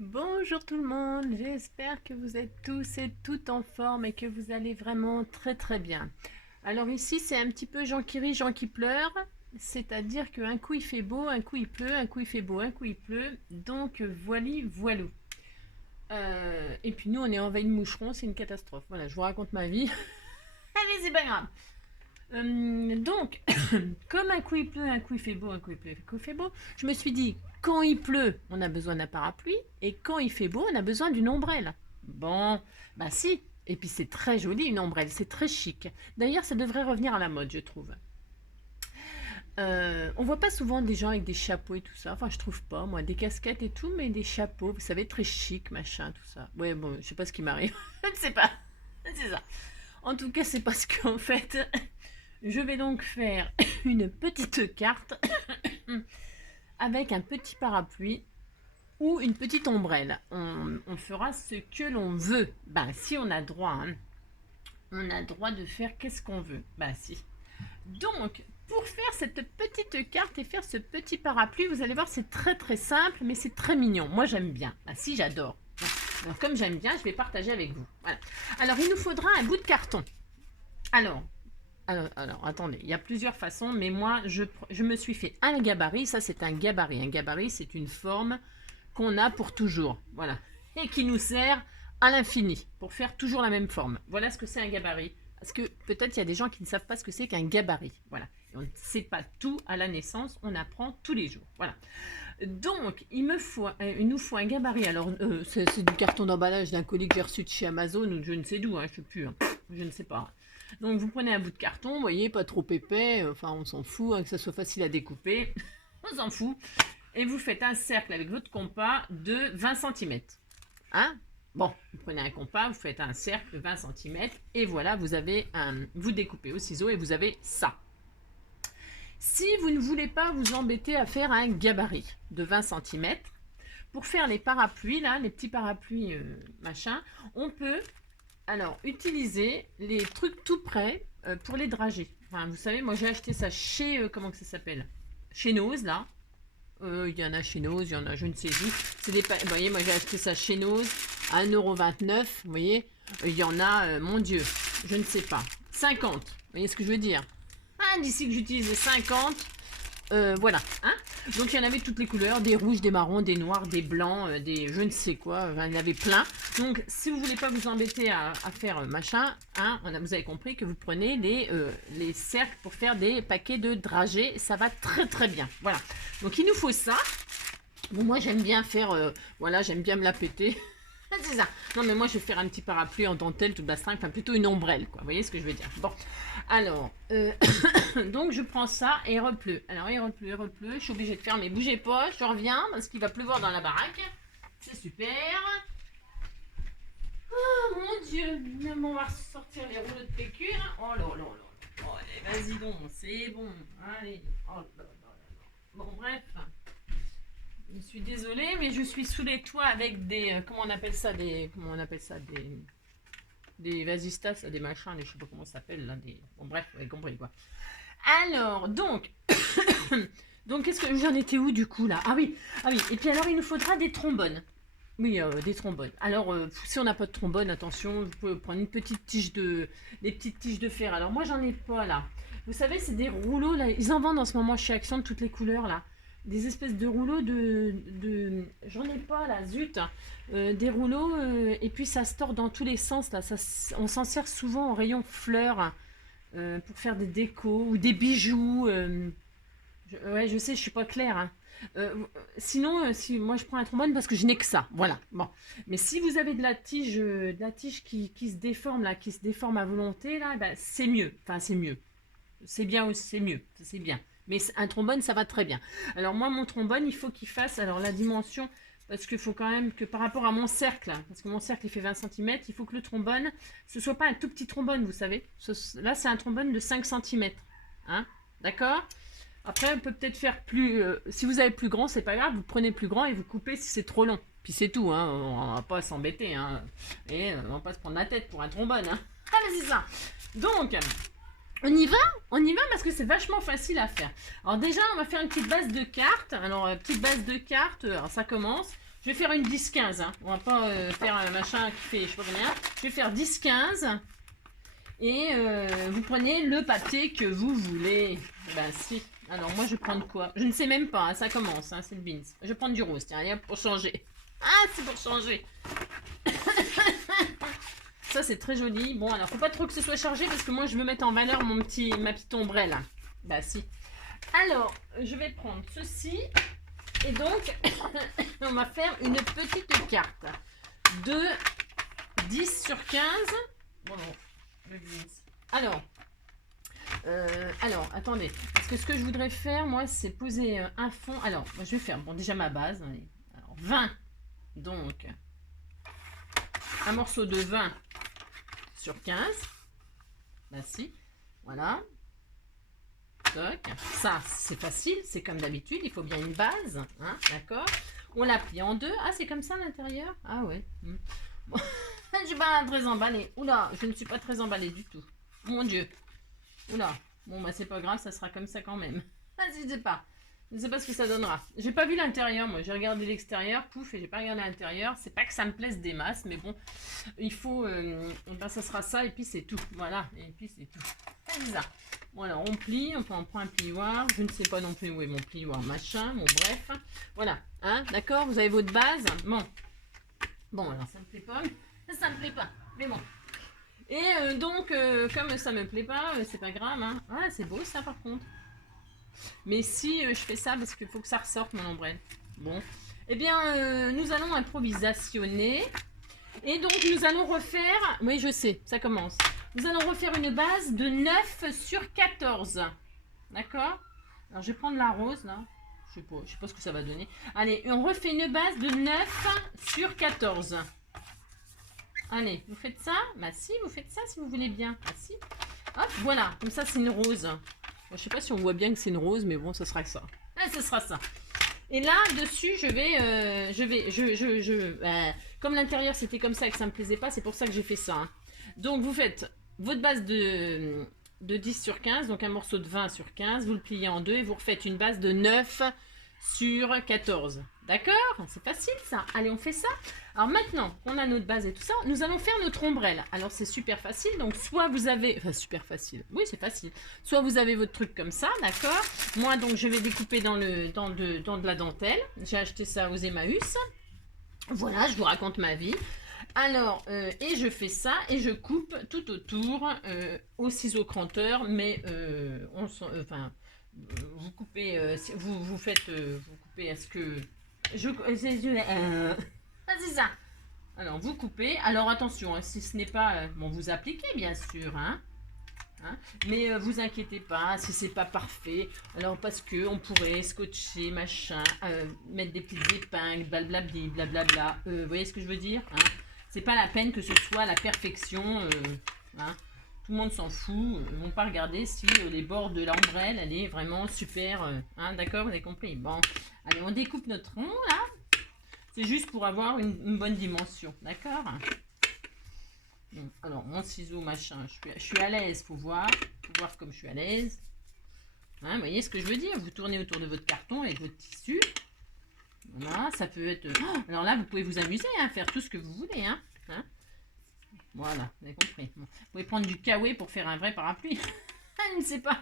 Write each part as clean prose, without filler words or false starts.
Bonjour tout le monde, j'espère que vous êtes tous et toutes en forme et que vous allez vraiment très très bien. Alors ici c'est un petit peu Jean qui rit, Jean qui pleure, c'est-à-dire qu'un coup il fait beau, un coup il pleut, un coup il fait beau, un coup il pleut, donc voili voilou. Et puis nous on est envahis de moucherons, c'est une catastrophe. Voilà, je vous raconte ma vie. Allez, c'est pas grave. Donc, comme un coup il pleut, un coup il fait beau, un coup il pleut, un coup il fait beau, je me suis dit, quand il pleut, on a besoin d'un parapluie, et quand il fait beau, on a besoin d'une ombrelle. Bon, bah si, et puis c'est très joli une ombrelle, c'est très chic. D'ailleurs, ça devrait revenir à la mode, je trouve. On voit pas souvent des gens avec des chapeaux et tout ça, enfin je trouve pas, moi, des casquettes et tout, mais des chapeaux, vous savez, très chic, machin, tout ça. Ouais, bon, je sais pas ce qui m'arrive, je ne sais pas, c'est ça. En tout cas, c'est parce qu'en fait, je vais donc faire une petite carte avec un petit parapluie ou une petite ombrelle. On fera ce que l'on veut. Ben si on a droit, hein. On a droit de faire qu'est-ce qu'on veut. Ben si. Donc, pour faire cette petite carte et faire ce petit parapluie, vous allez voir, c'est très très simple, mais c'est très mignon. Moi, j'aime bien. Ben si, j'adore. Alors, comme j'aime bien, je vais partager avec vous. Voilà. Alors, il nous faudra un bout de carton. Alors, attendez, il y a plusieurs façons, mais moi, je me suis fait un gabarit. Ça, c'est un gabarit. Un gabarit, c'est une forme qu'on a pour toujours. Voilà. Et qui nous sert à l'infini pour faire toujours la même forme. Voilà ce que c'est un gabarit. Parce que peut-être il y a des gens qui ne savent pas ce que c'est qu'un gabarit. Voilà. Et on ne sait pas tout à la naissance, on apprend tous les jours. Voilà. Donc, il nous faut un gabarit. Alors, c'est du carton d'emballage d'un colis que j'ai reçu de chez Amazon ou je ne sais d'où, hein, je ne sais plus, hein, je ne sais pas. Donc, vous prenez un bout de carton, vous voyez, pas trop épais, enfin, on s'en fout, hein, que ça soit facile à découper, on s'en fout. Et vous faites un cercle avec votre compas de 20 cm. Hein? Bon, vous prenez un compas, vous faites un cercle de 20 cm et voilà, vous découpez au ciseau et vous avez ça. Si vous ne voulez pas vous embêter à faire un gabarit de 20 cm, pour faire les parapluies, là, les petits parapluies machin, on peut alors utiliser les trucs tout prêts pour les dragées. Enfin, vous savez, moi j'ai acheté ça chez, comment que ça s'appelle? Chez Nose, là. Il y en a chez Nose, il y en a je ne sais où. Vous voyez, moi j'ai acheté ça chez Nose à 1,29 €. Vous voyez, il y en a, mon Dieu, je ne sais pas. 50. Vous voyez ce que je veux dire? Ah, d'ici que j'utilise les 50, voilà. Hein, donc il y en avait toutes les couleurs, des rouges, des marrons, des noirs, des blancs, des je ne sais quoi, enfin, il y en avait plein. Donc si vous voulez pas vous embêter à faire machin, hein, vous avez compris que vous prenez les cercles pour faire des paquets de dragées, ça va très très bien. Voilà. Donc il nous faut ça. Bon, moi j'aime bien faire, voilà, j'aime bien me la péter. C'est ça. Non, mais moi, je vais faire un petit parapluie en dentelle toute bastringue, enfin plutôt une ombrelle, quoi. Vous voyez ce que je veux dire? Bon, alors, donc je prends ça et il repleut. Alors, il repleut. Je suis obligée de faire, mais bougez pas, je reviens parce qu'il va pleuvoir dans la baraque. C'est super. Oh mon Dieu, on va sortir les rouleaux de PQ. Hein. Oh là là là. Oh, allez, vas-y donc, c'est bon. Allez. Oh là là là. Bon, bref. Je suis désolée, mais je suis sous les toits avec des. Comment on appelle ça? Des vasistas, des machins, je sais pas comment ça s'appelle là. Bon, bref, vous avez compris quoi. Alors, donc. Donc, qu'est-ce que. J'en étais où du coup là? Ah oui, ah oui. Et puis alors, il nous faudra des trombones. Oui, des trombones. Alors, si on n'a pas de trombone, attention, vous pouvez prendre des petites tiges de fer. Alors, moi, j'en ai pas là. Vous savez, c'est des rouleaux là. Ils en vendent en ce moment chez Action de toutes les couleurs là. Des espèces de rouleaux j'en ai pas là, zut. Des rouleaux et puis ça se tord dans tous les sens là. On s'en sert souvent en rayon fleurs pour faire des décos ou des bijoux. Ouais, je sais, je suis pas claire, hein. Euh, Sinon, si moi je prends un trombone parce que je n'ai que ça, voilà. Bon, mais si vous avez de la tige qui se déforme là, qui se déforme à volonté là, ben, c'est mieux. Enfin, c'est mieux. C'est bien aussi, c'est mieux, c'est bien. Mais un trombone, ça va très bien. Alors moi, mon trombone, il faut qu'il fasse alors la dimension, parce qu'il faut quand même que par rapport à mon cercle, parce que mon cercle il fait 20 cm, il faut que le trombone, ce soit pas un tout petit trombone, vous savez. Là, c'est un trombone de 5 cm. Hein, d'accord? Après, on peut peut-être faire plus. Si vous avez plus grand, c'est pas grave, vous prenez plus grand et vous coupez si c'est trop long. Puis c'est tout, hein, on va pas s'embêter, hein. Et on va pas se prendre la tête pour un trombone, hein. Ah, mais c'est ça. Donc, on y va? On y va parce que c'est vachement facile à faire. Alors déjà, on va faire une petite base de cartes. Alors, petite base de cartes, alors ça commence. Je vais faire une 10-15. Hein. On va pas faire un machin qui fait je sais pas combien. Je vais faire 10-15. Et vous prenez le papier que vous voulez. Ben si. Alors moi je prends de quoi? Je ne sais même pas. Hein, ça commence. Hein, c'est le beans. Je vais prendre du rose. Tiens, pour changer. Ah, c'est pour changer. Ça c'est très joli. Bon alors faut pas trop que ce soit chargé parce que moi je veux mettre en valeur ma petite ombrelle. Bah si. Alors je vais prendre ceci. Et donc on va faire une petite carte de 10 sur 15. Bon non. Alors, attendez, parce que ce que je voudrais faire, moi, c'est poser un fond. Alors, moi, je vais faire, bon, déjà ma base. Alors, 20, donc, un morceau de 20 sur 15. Là, si, voilà. Toc. Ça, c'est facile, c'est comme d'habitude, il faut bien une base, hein, d'accord? On la plie en deux. Ah, c'est comme ça à l'intérieur? Ah ouais. Bon. Je suis pas très emballée. Oula, je ne suis pas très emballée du tout. Mon Dieu. Oula. Bon, bah c'est pas grave, ça sera comme ça quand même. Je ne sais pas. Je ne sais pas ce que ça donnera. J'ai pas vu l'intérieur, moi. J'ai regardé l'extérieur, pouf, et j'ai pas regardé l'intérieur. C'est pas que ça me plaise des masses, mais bon, il faut... ben, ça sera ça, et puis c'est tout. Voilà, et puis c'est tout. C'est ça. Voilà, on plie, on prend un plioir. Je ne sais pas non plus où est mon plioir, machin, bon bref. Voilà, hein, d'accord, vous avez votre base. Bon, alors ça me plaît pas. Ça me plaît pas, mais bon. Et donc, comme ça me plaît pas, c'est pas grave. Hein. Ah, c'est beau ça par contre. Mais si je fais ça, parce qu'il faut que ça ressorte mon ombrelle. Bon. Eh bien, nous allons improvisationner. Et donc, nous allons refaire... Oui, je sais, ça commence. Nous allons refaire une base de 9 sur 14. D'accord? Alors, je vais prendre la rose, là. Je sais pas ce que ça va donner. Allez, on refait une base de 9 sur 14. Allez, vous faites ça? Bah si, vous faites ça si vous voulez bien. Ah si. Hop, voilà. Comme ça, c'est une rose. Bon, je sais pas si on voit bien que c'est une rose, mais bon, ce sera ça. Ah, ce sera ça. Et là, dessus, comme l'intérieur, c'était comme ça et que ça me plaisait pas, c'est pour ça que j'ai fait ça. Hein. Donc, vous faites votre base de 10 sur 15, donc un morceau de 20 sur 15, vous le pliez en deux et vous refaites une base de 9 sur 14. D'accord? C'est facile ça. Allez, on fait ça. Alors maintenant qu'on a notre base et tout ça, nous allons faire notre ombrelle. Alors c'est super facile. Donc soit vous avez... Enfin super facile. Oui, c'est facile. Soit vous avez votre truc comme ça, d'accord? Moi donc je vais découper dans de la dentelle. J'ai acheté ça aux Emmaüs. Voilà, je vous raconte ma vie. Alors, et je fais ça et je coupe tout autour au ciseau cranteur, mais vous coupez, vous coupez à ce que... c'est ça. Alors, vous coupez. Alors, attention, hein, si ce n'est pas... bon, vous appliquez, bien sûr, hein. Mais vous inquiétez pas, si c'est pas parfait. Alors, parce que on pourrait scotcher, machin, mettre des petites épingles, blablabli, blablabla. Vous voyez ce que je veux dire, hein? C'est pas la peine que ce soit la perfection, hein. Tout le monde s'en fout. Ils vont pas regarder si les bords de l'ombrelle, elle est vraiment super. Hein, d'accord, vous avez compris. Bon, allez, on découpe notre rond, là. C'est juste pour avoir une bonne dimension, d'accord? Bon, alors, mon ciseau, machin, je suis à l'aise, faut voir comme je suis à l'aise. Hein, vous voyez ce que je veux dire? Vous tournez autour de votre carton avec votre tissu. Voilà, ça peut être... Oh, alors là, vous pouvez vous amuser, hein, faire tout ce que vous voulez, hein. Voilà, vous avez compris. Bon, vous pouvez prendre du kawaii pour faire un vrai parapluie. Je ne sais pas.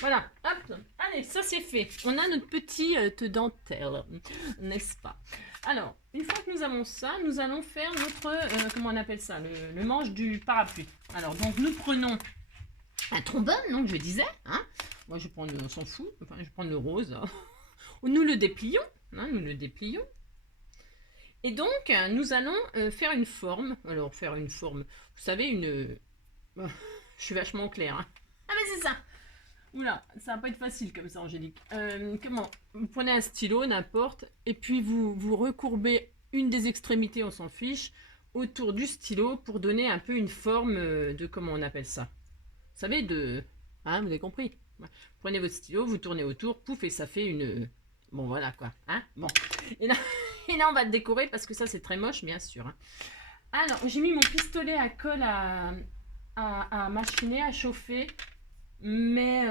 Voilà, hop, allez, ça c'est fait. On a notre petite dentelle, n'est-ce pas? Alors, une fois que nous avons ça, nous allons faire notre, comment on appelle ça, le manche du parapluie. Alors, donc nous prenons un trombone, donc je disais, hein. Moi je prends on s'en fout, enfin je prends le rose. Nous le déplions, hein, nous le déplions. Et donc, nous allons faire une forme. Alors, faire une forme, vous savez, une... je suis vachement claire, hein. Ah mais c'est ça. Oula, ça va pas être facile comme ça, Angélique. Comment? Vous prenez un stylo, n'importe, et puis vous recourbez une des extrémités, on s'en fiche, autour du stylo pour donner un peu une forme de, comment on appelle ça? Vous savez, de... Hein, vous avez compris? Vous prenez votre stylo, vous tournez autour, pouf, et ça fait une... Bon, voilà, quoi. Hein, bon. Et là, on va décorer, parce que ça, c'est très moche, bien sûr. Hein. Alors, j'ai mis mon pistolet à colle à machiner, à chauffer. Mais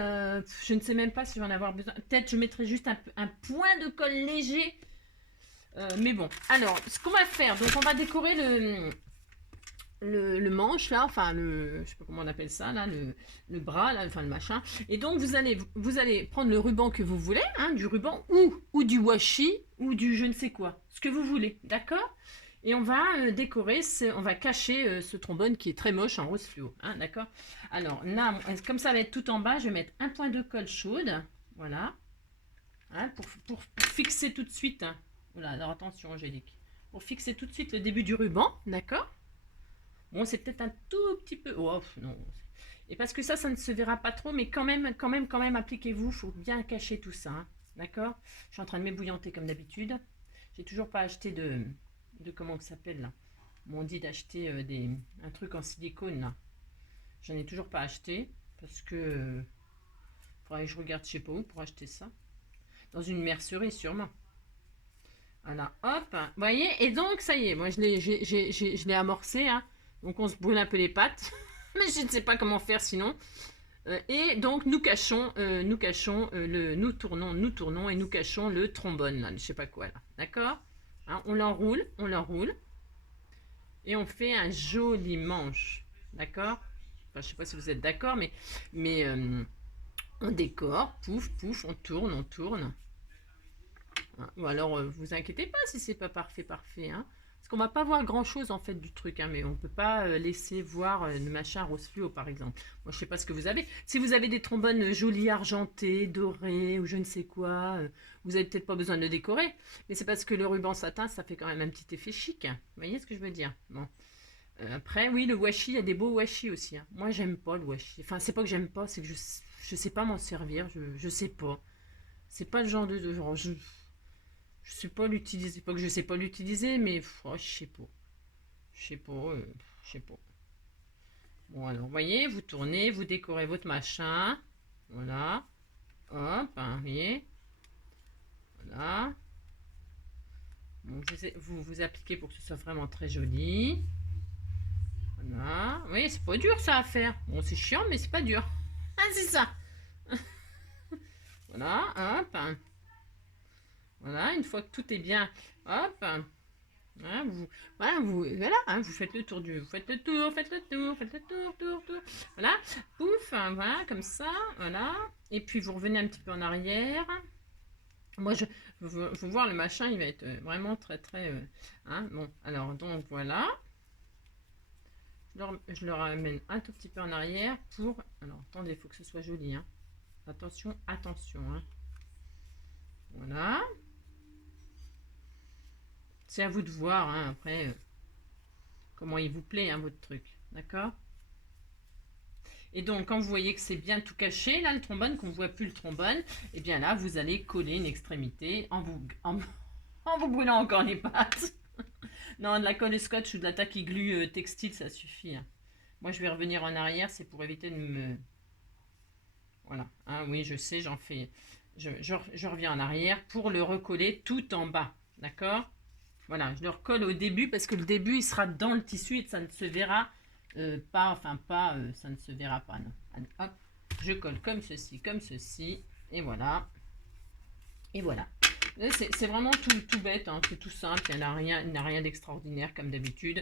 je ne sais même pas si je vais en avoir besoin. Peut-être je mettrai juste un point de colle léger Mais bon, alors, ce qu'on va faire, donc on va décorer le manche là, enfin je sais pas comment on appelle ça là, le bras là, enfin le machin. Et donc vous allez prendre le ruban que vous voulez, hein, du ruban ou du washi ou du je ne sais quoi, ce que vous voulez, d'accord? Et on va décorer, on va cacher ce trombone qui est très moche en rose fluo, hein, d'accord? Alors là, comme ça va être tout en bas, je vais mettre un point de colle chaude, voilà, hein, pour fixer tout de suite. Hein. Voilà, alors attention Angélique, pour fixer tout de suite le début du ruban, d'accord? Bon, c'est peut-être un tout petit peu. Oh, non. Et parce que ça ne se verra pas trop, mais quand même, appliquez-vous. Il faut bien cacher tout ça. Hein. D'accord? Je suis en train de m'ébouillanter comme d'habitude. J'ai toujours pas acheté de comment ça s'appelle là. On dit d'acheter un truc en silicone là. J'en ai toujours pas acheté parce que faudrait que je regarde je sais pas où pour acheter ça. Dans une mercerie sûrement. Voilà, hop. Vous voyez? Et donc ça y est, moi je l'ai amorcé. Hein. Donc on se brûle un peu les pattes, mais je ne sais pas comment faire sinon. Et donc nous tournons et nous cachons le trombone là, je sais pas quoi là, d'accord, hein, on l'enroule, et on fait un joli manche, d'accord. Enfin, je sais pas si vous êtes d'accord, mais on décore, pouf, pouf, on tourne. Ou alors, vous inquiétez pas si c'est pas parfait, hein. Parce qu'on va pas voir grand chose en fait du truc, hein, mais on peut pas laisser voir le machin rose fluo par exemple. Moi je sais pas ce que vous avez. Si vous avez des trombones jolis argentés, dorés ou je ne sais quoi, vous avez peut-être pas besoin de le décorer. Mais c'est parce que le ruban satin ça fait quand même un petit effet chic. Hein. Vous voyez ce que je veux dire? Bon. Après, oui, le washi, il y a des beaux washi aussi. Hein. Moi j'aime pas le washi. Enfin, c'est pas que j'aime pas, c'est que je sais pas m'en servir. Je sais pas. C'est pas le genre de genre. Je sais pas l'utiliser, pas que je sais pas l'utiliser, mais oh, je sais pas. Je sais pas. Bon, alors, vous voyez, vous tournez, vous décorez votre machin. Voilà. Hop, hein, vous voyez. Voilà. Bon, vous appliquez pour que ce soit vraiment très joli. Voilà. Vous voyez, c'est pas dur ça à faire. Bon, c'est chiant, mais c'est pas dur. Ah, c'est ça. Voilà, hop. Hein. Voilà, une fois que tout est bien, hop. Hein, voilà, hein, vous faites le tour vous faites le tour. Voilà, pouf, hein, voilà, comme ça, voilà. Et puis vous revenez un petit peu en arrière. Moi, vous voir le machin, il va être vraiment très, hein, bon, alors, donc, voilà. Je le ramène un tout petit peu en arrière pour... Alors, attendez, il faut que ce soit joli, hein. Attention, hein. Voilà. C'est à vous de voir, hein, après, comment il vous plaît, hein, votre truc. D'accord? Et donc, quand vous voyez que c'est bien tout caché, là, le trombone, qu'on ne voit plus le trombone, et eh bien là, vous allez coller une extrémité en vous brûlant encore les pattes. Non, de la colle scotch ou de la taquiglu textile, ça suffit. Hein. Moi, je vais revenir en arrière, c'est pour éviter de me... Voilà. Hein, oui, je sais, j'en fais... Je reviens en arrière pour le recoller tout en bas. D'accord? Voilà, je le recolle au début parce que le début, il sera dans le tissu et ça ne se verra pas, ça ne se verra pas, non. Allez, hop, je colle comme ceci, et voilà. Et voilà. C'est vraiment tout bête, hein, c'est tout simple, il n'a rien d'extraordinaire comme d'habitude.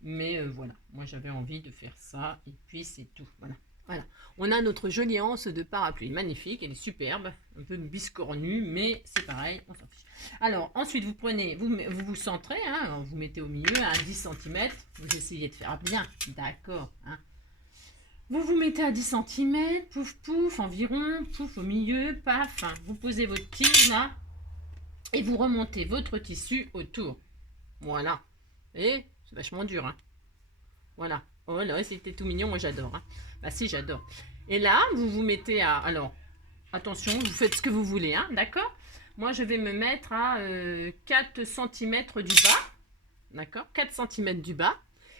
Mais voilà, moi j'avais envie de faire ça, et puis c'est tout, voilà. Voilà, on a notre jolie anse de parapluie, magnifique, elle est superbe, un peu biscornue, mais c'est pareil, on s'en fiche. Alors, ensuite, vous prenez, vous centrez, hein, vous mettez au milieu à 10 cm, vous essayez de faire bien, d'accord. Hein. Vous mettez à 10 cm, pouf, pouf, environ, pouf, au milieu, paf, hein, vous posez votre tige là, et vous remontez votre tissu autour. Voilà, et c'est vachement dur, hein. Voilà. Oh là, c'était tout mignon, moi j'adore. Hein. Bah si, j'adore. Et là, vous vous mettez à... Alors, attention, vous faites ce que vous voulez, hein, d'accord? Moi, je vais me mettre à 4 cm du bas. D'accord? 4 cm du bas.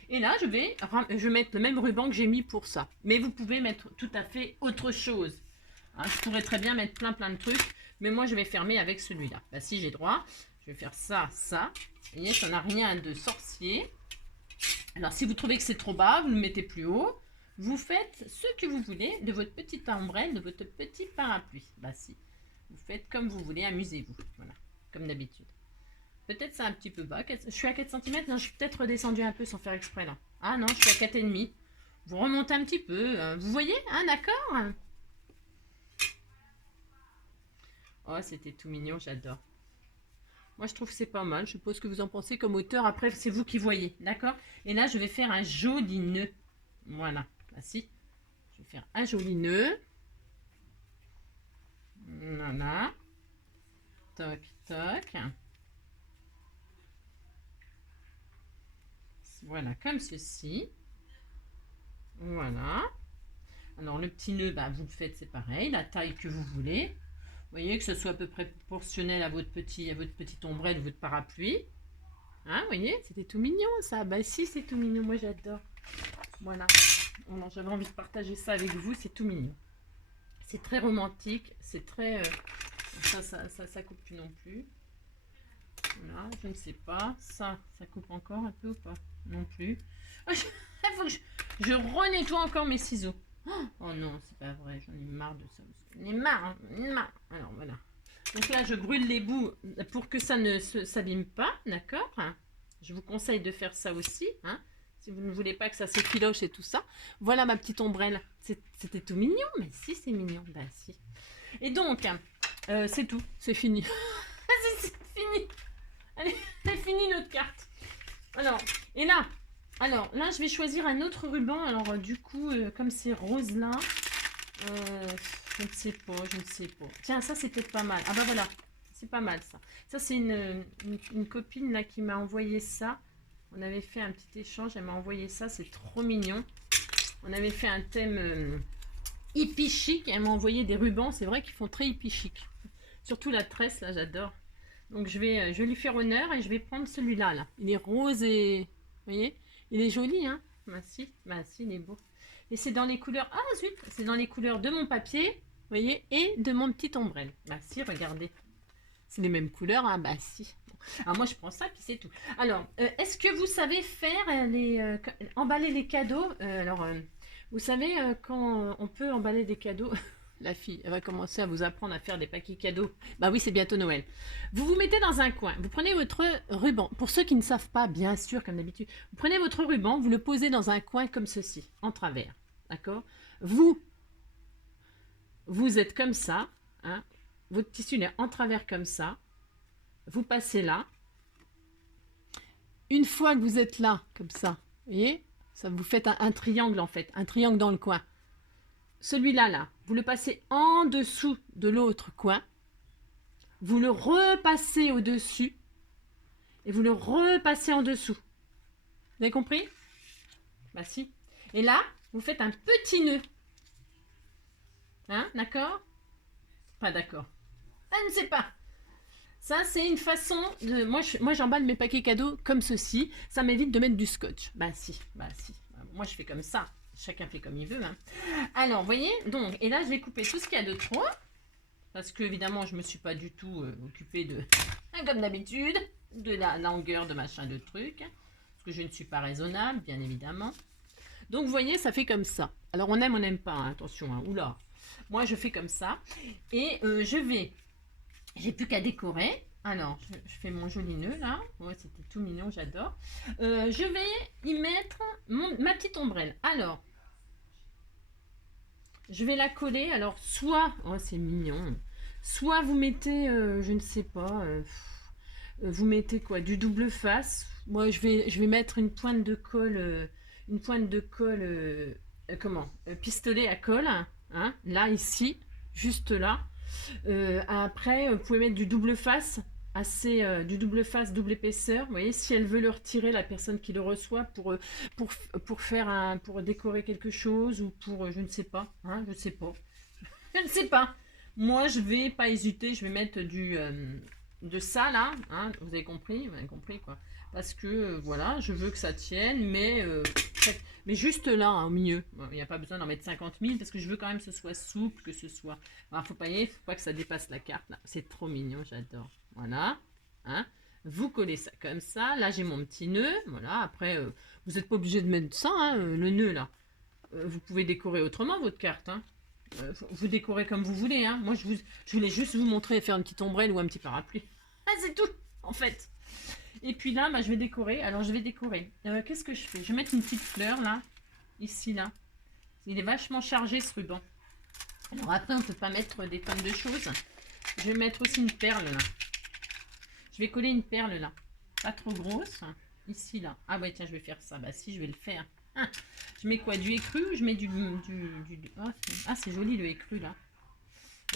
Et là, je vais mettre le même ruban que j'ai mis pour ça. Mais vous pouvez mettre tout à fait autre chose. Hein, je pourrais très bien mettre plein de trucs. Mais moi, je vais fermer avec celui-là. Bah si, j'ai droit. Je vais faire ça. Vous voyez, ça n'a rien de sorcier. Alors, si vous trouvez que c'est trop bas, vous le mettez plus haut. Vous faites ce que vous voulez de votre petite ombrelle, de votre petit parapluie. Bah si, vous faites comme vous voulez, amusez-vous. Voilà, comme d'habitude. Peut-être c'est un petit peu bas. Je suis à 4 cm. Non, je suis peut-être redescendue un peu sans faire exprès là. Ah non, je suis à 4,5. Vous remontez un petit peu. Vous voyez, hein, d'accord? Oh, c'était tout mignon, j'adore. Moi, je trouve que c'est pas mal. Je sais pas ce que vous en pensez comme auteur. Après, c'est vous qui voyez, d'accord? Et là, je vais faire un joli nœud. Voilà. Voici. Je vais faire un joli nœud. Voilà. Toc, toc. Voilà, comme ceci. Voilà. Alors, le petit nœud, bah, vous le faites, c'est pareil. La taille que vous voulez. Vous voyez que ce soit à peu près proportionnel à votre petite ombrelle, votre parapluie. Hein, vous voyez, c'était tout mignon ça. Bah si, c'est tout mignon, moi j'adore. Voilà. Voilà, j'avais envie de partager ça avec vous, c'est tout mignon. C'est très romantique, c'est très... ça coupe plus non plus. Voilà, je ne sais pas. Ça coupe encore un peu ou pas? Non plus. Il faut que je renettoie encore mes ciseaux. Oh non, c'est pas vrai, j'en ai marre de ça. J'en ai marre, hein, j'en ai marre. Alors voilà. Donc là, je brûle les bouts pour que ça ne s'abîme pas, d'accord? Je vous conseille de faire ça aussi, hein, si vous ne voulez pas que ça s'effiloche et tout ça. Voilà ma petite ombrelle. C'était tout mignon, mais si, c'est mignon. Bah si. Et donc, c'est tout, c'est fini. C'est fini. Allez, c'est fini notre carte. Alors, et là, je vais choisir un autre ruban. Alors, du coup, comme c'est rose là, je ne sais pas, je ne sais pas. Tiens, ça, c'est peut-être pas mal. Ah bah voilà, c'est pas mal ça. Ça, c'est une copine là qui m'a envoyé ça. On avait fait un petit échange, elle m'a envoyé ça, c'est trop mignon. On avait fait un thème hippie chic. Elle m'a envoyé des rubans, c'est vrai qu'ils font très hippie chic. Surtout la tresse, là, j'adore. Donc, je vais lui faire honneur et je vais prendre celui-là, là. Il est rose et... Vous voyez? Il est joli, hein? Bah si, il est beau. Et c'est dans les couleurs... Ah, zut! C'est dans les couleurs de mon papier, vous voyez? Et de mon petit ombrelle. Bah si, regardez. C'est les mêmes couleurs, hein? Bah si. Alors, moi, je prends ça, puis c'est tout. Alors, est-ce que vous savez faire emballer les cadeaux? Vous savez, quand on peut emballer des cadeaux... La fille, elle va commencer à vous apprendre à faire des paquets cadeaux. Bah oui, c'est bientôt Noël. Vous vous mettez dans un coin. Vous prenez votre ruban. Pour ceux qui ne savent pas, bien sûr, comme d'habitude, vous prenez votre ruban, vous le posez dans un coin comme ceci, en travers. D'accord? Vous êtes comme ça. Hein, votre tissu est en travers comme ça. Vous passez là. Une fois que vous êtes là, comme ça, vous voyez, ça vous fait un triangle en fait, un triangle dans le coin. Celui-là, là, vous le passez en dessous de l'autre coin. Vous le repassez au-dessus. Et vous le repassez en dessous. Vous avez compris? Bah si. Et là, vous faites un petit nœud. Hein, d'accord? Pas d'accord. Ah, je ne sais pas. Ça, c'est une façon de... Moi, j'emballe mes paquets cadeaux comme ceci. Ça m'évite de mettre du scotch. Bah si, bah si. Moi, je fais comme ça. Chacun fait comme il veut. Hein. Alors, vous voyez, donc, et là, je vais couper tout ce qu'il y a de trop. Parce que, évidemment, je ne me suis pas du tout occupée de, comme d'habitude, de la longueur de machin de truc. Parce que je ne suis pas raisonnable, bien évidemment. Donc, vous voyez, ça fait comme ça. Alors, on n'aime pas, hein, attention. Hein, oula. Moi, je fais comme ça. Et j'ai plus qu'à décorer. Alors, je fais mon joli nœud, là. Ouais, c'était tout mignon, j'adore. Je vais y mettre ma petite ombrelle. Alors, je vais la coller. Alors, soit... Oh, c'est mignon. Soit vous mettez, je ne sais pas... vous mettez quoi? Du double face. Moi, je vais mettre une pointe de colle... pistolet à colle. Hein, là, ici. Juste là. Après, vous pouvez mettre du double face, du double face, double épaisseur. Vous voyez, si elle veut le retirer, la personne qui le reçoit, pour décorer quelque chose ou pour, je ne sais pas, hein, je ne sais pas. Je ne sais pas. Moi, je vais pas hésiter, je vais mettre de ça là, hein, vous avez compris quoi. Parce que voilà, je veux que ça tienne, mais juste là, hein, au milieu. Il n'y a pas besoin d'en mettre 50 000 parce que je veux quand même que ce soit souple, que ce soit... Alors, faut pas que ça dépasse la carte. C'est trop mignon, j'adore. Voilà. Hein. Vous collez ça comme ça. Là, j'ai mon petit nœud. Voilà. Après, vous n'êtes pas obligé de mettre ça, hein, le nœud là. Vous pouvez décorer autrement votre carte. Hein. Vous décorez comme vous voulez. Hein. Moi, je voulais juste vous montrer faire une petite ombrelle ou un petit parapluie. Ah, c'est tout, en fait. Et puis là, bah, je vais décorer. Alors, je vais décorer. Qu'est-ce que je fais? Je vais mettre une petite fleur, là. Ici, là. Il est vachement chargé, ce ruban. Alors, après, on ne peut pas mettre des tonnes de choses. Je vais mettre aussi une perle, là. Je vais coller une perle, là. Pas trop grosse. Ici, là. Ah ouais, tiens, je vais faire ça. Bah si, je vais le faire. Ah, je mets quoi? Du écru ou je mets du... Ah, c'est joli, le écru, là.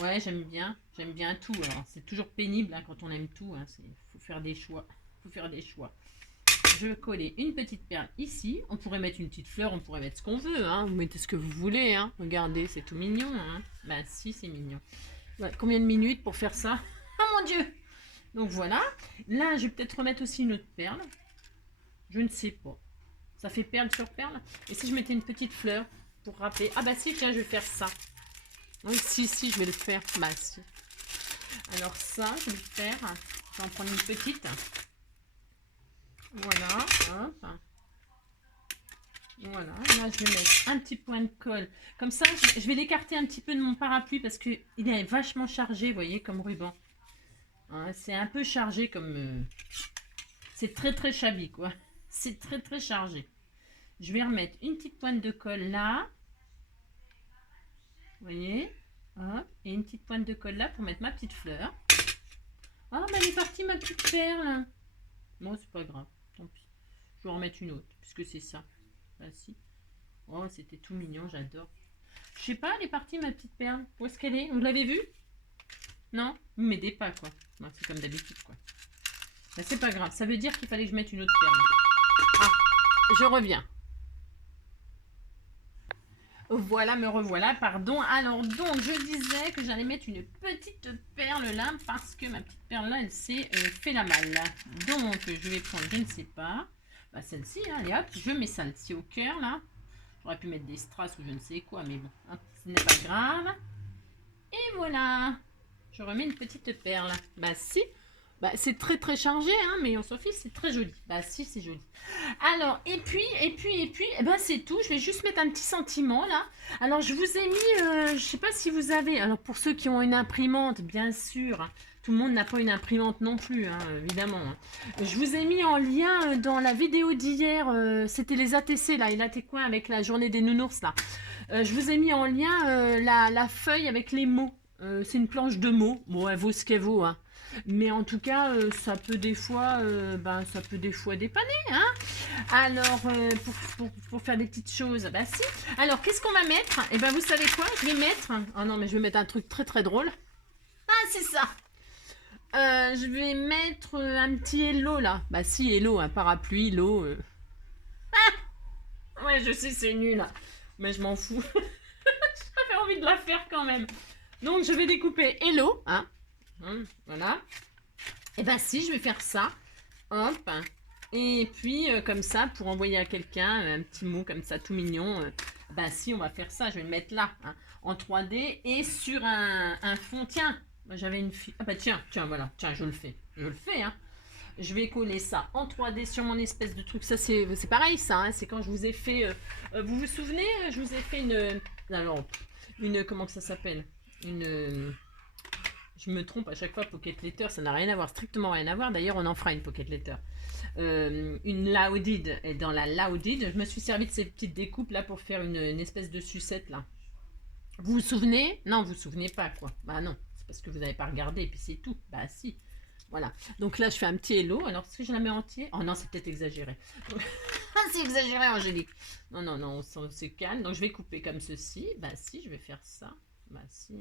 Ouais, j'aime bien. J'aime bien tout. Alors, c'est toujours pénible hein, quand on aime tout. Hein. Faut faire des choix. Faut faire des choix. Je vais coller une petite perle ici. On pourrait mettre une petite fleur. On pourrait mettre ce qu'on veut. Hein. Vous mettez ce que vous voulez. Hein. Regardez, c'est tout mignon. Hein. Bah si, c'est mignon. Ouais, combien de minutes pour faire ça? Oh mon Dieu! Donc voilà. Là, je vais peut-être remettre aussi une autre perle. Je ne sais pas. Ça fait perle sur perle. Et si je mettais une petite fleur pour rappeler. Ah bah si, tiens, je vais faire ça. Oui, si, je vais le faire. Bah si. Alors ça, je vais le faire. Je vais en prendre une petite. Voilà. Hop. Voilà. Là, je vais mettre un petit point de colle. Comme ça, je vais l'écarter un petit peu de mon parapluie parce qu'il est vachement chargé, vous voyez, comme ruban. Hein, c'est un peu chargé comme... C'est très très shabby, quoi. C'est très très chargé. Je vais remettre une petite pointe de colle là. Vous voyez? Hop. Et une petite pointe de colle là pour mettre ma petite fleur. Ah, mais elle est partie ma petite perle. Bon, c'est pas grave. Tant pis. Je vais en remettre une autre, puisque c'est ça. Là, si. Oh, c'était tout mignon, j'adore. Je sais pas, elle est partie ma petite perle. Où est-ce qu'elle est? Vous l'avez vue? Non? Vous m'aidez pas, quoi. C'est comme d'habitude, quoi. Ben, c'est pas grave. Ça veut dire qu'il fallait que je mette une autre perle. Ah, je reviens. Voilà, me revoilà, pardon. Alors donc, je disais que j'allais mettre une petite perle là, parce que ma petite perle là, elle s'est fait la malle. Donc, je vais prendre, je ne sais pas, bah, celle-ci, hein, allez hop, je mets celle-ci au cœur là. J'aurais pu mettre des strass ou je ne sais quoi, mais bon, hein, ce n'est pas grave. Et voilà, je remets une petite perle. Bah si. Bah, c'est très très chargé, hein, mais on s'en fiche, c'est très joli. Bah si, c'est joli. Alors, et puis, eh ben, c'est tout. Je vais juste mettre un petit sentiment là. Alors, je vous ai mis, je sais pas si vous avez, alors pour ceux qui ont une imprimante, bien sûr, hein, tout le monde n'a pas une imprimante non plus, hein, évidemment. Hein. Je vous ai mis en lien dans la vidéo d'hier, c'était les ATC là, il a été quoi avec la journée des nounours là. Je vous ai mis en lien la feuille avec les mots. C'est une planche de mots. Bon, elle vaut ce qu'elle vaut, hein. Mais en tout cas, ça peut des fois, dépanner, hein. Alors, pour faire des petites choses, bah si. Alors, qu'est-ce qu'on va mettre? Eh ben, vous savez quoi? Je vais mettre... Oh non, mais je vais mettre un truc très très drôle. Ah, c'est ça. Je vais mettre un petit hello, là. Bah si, hello, un parapluie, hello. Ah ouais, je sais, c'est nul, là. Mais je m'en fous. J'avais envie de la faire quand même. Donc, je vais découper hello, hein. Voilà. Et ben si, je vais faire ça. Hop. Et puis, comme ça, pour envoyer à quelqu'un un petit mot comme ça, tout mignon. Ben si, on va faire ça. Je vais le mettre là, hein, en 3D et sur un fond. Tiens, j'avais une fille. Ah bah tiens, voilà. Tiens, je le fais. Je le fais, hein. Je vais coller ça en 3D sur mon espèce de truc. Ça, c'est pareil, ça. Hein, c'est quand je vous ai fait... vous vous souvenez? Je vous ai fait une... Alors, comment que ça s'appelle? Je me trompe à chaque fois, Pocket Letter, ça n'a rien à voir, strictement rien à voir. D'ailleurs, on en fera une Pocket Letter. Une Laudid, et dans la Laudid, je me suis servi de ces petites découpes là pour faire une espèce de sucette là. Vous vous souvenez? Non, vous vous souvenez pas quoi. Bah non, c'est parce que vous n'avez pas regardé et puis c'est tout. Bah si. Voilà. Donc là, je fais un petit hello. Alors, est-ce que je la mets entier? Oh non, c'est peut-être exagéré. C'est exagéré, Angélique. Non, on se calme. Donc, je vais couper comme ceci. Bah si, je vais faire ça. Bah si.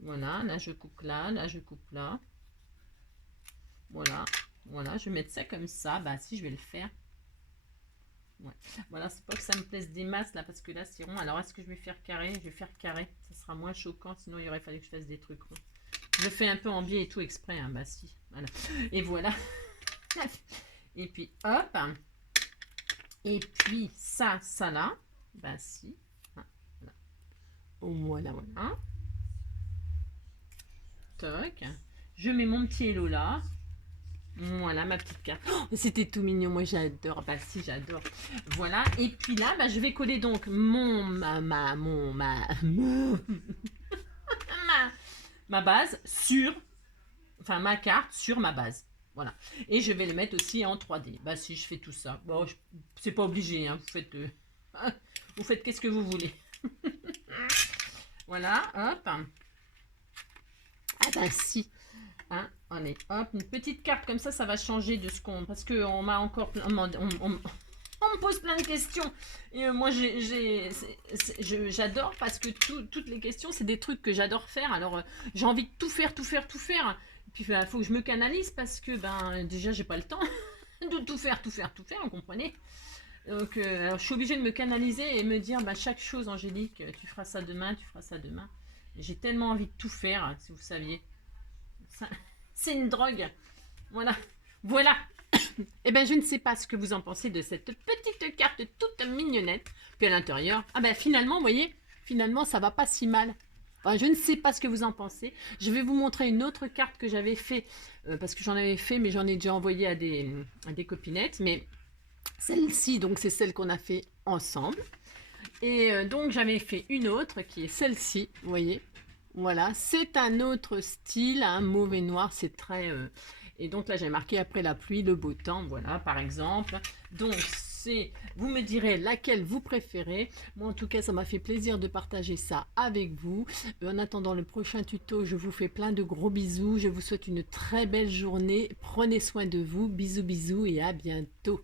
Voilà, là je coupe là je coupe là. Voilà, je vais mettre ça comme ça. Bah si, je vais le faire. Ouais. Voilà, c'est pas que ça me plaise des masses là, parce que là c'est rond. Alors est-ce que je vais faire carré? Je vais faire carré, ça sera moins choquant, sinon il aurait fallu que je fasse des trucs ronds. Je le fais un peu en biais et tout exprès, hein. Bah si, voilà. Et voilà. Et puis hop. Et puis ça là. Bah si. Voilà. Voilà. Toc. Je mets mon petit hello là. Voilà ma petite carte. Oh, c'était tout mignon, moi j'adore. Bah si, j'adore. Voilà. Et puis là, bah, je vais coller donc ma base sur, enfin ma carte sur ma base. Voilà. Et je vais les mettre aussi en 3D. Bah si je fais tout ça. Bon, c'est pas obligé, hein. Vous faites qu'est-ce que vous voulez. Voilà, hop. Ah bah si. Hein, allez, hop, une petite carte comme ça va changer de ce qu'on... Parce qu'on m'a encore... On me pose plein de questions. Et moi, j'adore parce que toutes les questions, c'est des trucs que j'adore faire. Alors, j'ai envie de tout faire, tout faire, tout faire. Et puis, il faut que je me canalise parce que, ben, déjà, j'ai pas le temps de tout faire, tout faire, tout faire, vous comprenez? Donc, alors, je suis obligée de me canaliser et me dire, ben, chaque chose, Angélique, tu feras ça demain, tu feras ça demain. J'ai tellement envie de tout faire, si vous saviez. C'est une drogue. Voilà. Voilà. Eh bien, je ne sais pas ce que vous en pensez de cette petite carte toute mignonnette. Puis à l'intérieur, ah ben finalement, vous voyez, finalement, ça va pas si mal. Enfin, je ne sais pas ce que vous en pensez. Je vais vous montrer une autre carte que j'avais fait, parce que j'en avais fait, mais j'en ai déjà envoyé à des copinettes. Mais celle-ci, donc, c'est celle qu'on a fait ensemble. Et donc, j'avais fait une autre qui est celle-ci, vous voyez. Voilà, c'est un autre style, un mauve et noir, c'est très... Et donc là, j'ai marqué après la pluie, le beau temps, voilà, par exemple. Donc, vous me direz laquelle vous préférez. Moi, en tout cas, ça m'a fait plaisir de partager ça avec vous. En attendant le prochain tuto, je vous fais plein de gros bisous. Je vous souhaite une très belle journée. Prenez soin de vous. Bisous, bisous et à bientôt.